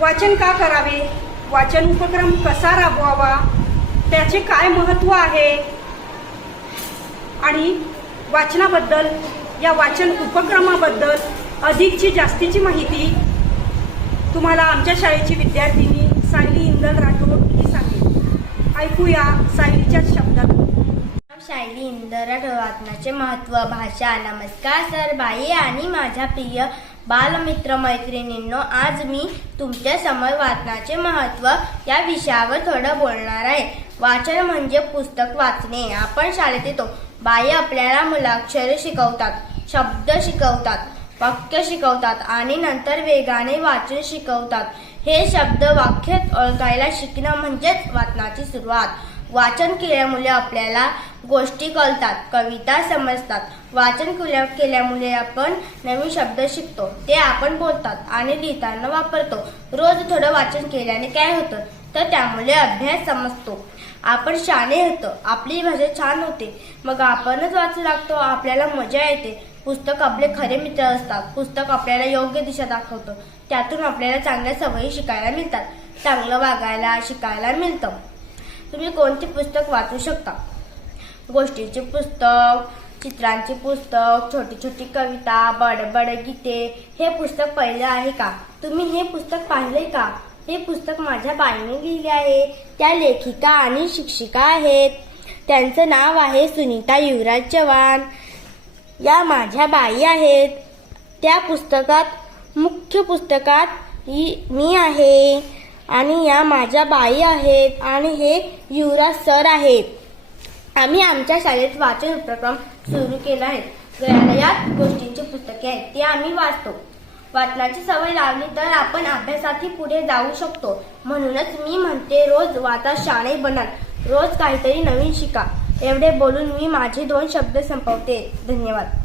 वाचन का करावे? वाचन उपक्रम कसा राबवावा? त्याचे काय महत्त्व आहे? आणि वाचनाबद्दल या वाचन उपक्रमाबद्दल अधिकची जास्तीची माहिती तुम्हाला आमच्या शाळेची विद्यार्थिनी सायली इंदल राठोड ही सांगेल ऐकूया सायलीच्या शब्दात शायली वाचनाचे महत्त्व भाषा नमस्कार सर बाई आणि माझ्या प्रिय बालमित्र मैत्रिणींनो आज मी तुमच्यासमोर वाचनाचे महत्त्व या विषयावर थोडं बोलणार आहे. वाचन म्हणजे पुस्तक वाचणे. आपण शाळेत येतो. बाई आपल्याला मुलाक्षरे शिकवतात शब्द शिकवतात वाक्य शिकवतात आणि नंतर वेगाने वाचन शिकवतात. हे शब्द वाक्यात ओळखायला शिकणं म्हणजेच वाचनाची सुरुवात. वाचन केल्यामुळे आपल्याला गोष्टी कळतात कविता समजतात. वाचन केल्या केल्यामुळे आपण नवीन शब्द शिकतो ते आपण बोलतात आणि लिहिताना वापरतो. रोज थोडं वाचन केल्याने काय होतं? तर त्यामुळे अभ्यास समजतो. आपण शाणे होतो आपली भाषा छान होते. मग आपणच वाचू लागतो आपल्याला मजा येते. पुस्तक आपले खरे मित्र असतात पुस्तक आपल्याला योग्य दिशा दाखवतं. त्यातून आपल्याला चांगल्या सवयी शिकायला मिळतात. चांगलं वागायला शिकायला मिळतं. तुम्ही कोणते पुस्तक वाचू शकता? गोष्टीचे पुस्तक चित्रांचे पुस्तक छोटी छोटी कविता बड बड गीते हे पुस्तक पहिले आहे का? तुम्ही हे पुस्तक पाहिले का? हे पुस्तक माझ्या बाईने लिहिले आहे. त्या लेखिका आणि शिक्षिका आहेत. त्यांचं नाव आहे सुनीता युवराज चव्हाण. या माझ्या बाई आहेत. त्या पुस्तकात मुख्य पुस्तकात ही मी आहे. आणि या माझ्या बाई आहेत आणि हे युवराज सर आहेत. आम्ही आमच्या शाळेत वाचन उपक्रम सुरू केला आहे. ग्रंथालयात गोष्टींची पुस्तके आहेत ती आम्ही वाचतो. वाचनाची सवय लागली तर आपण अभ्यासातही पुढे जाऊ शकतो. म्हणूनच मी म्हणते रोज वाचा शाळे बना रोज काहीतरी नवीन शिका. एवढे बोलून मी माझे दोन शब्द संपवते. धन्यवाद.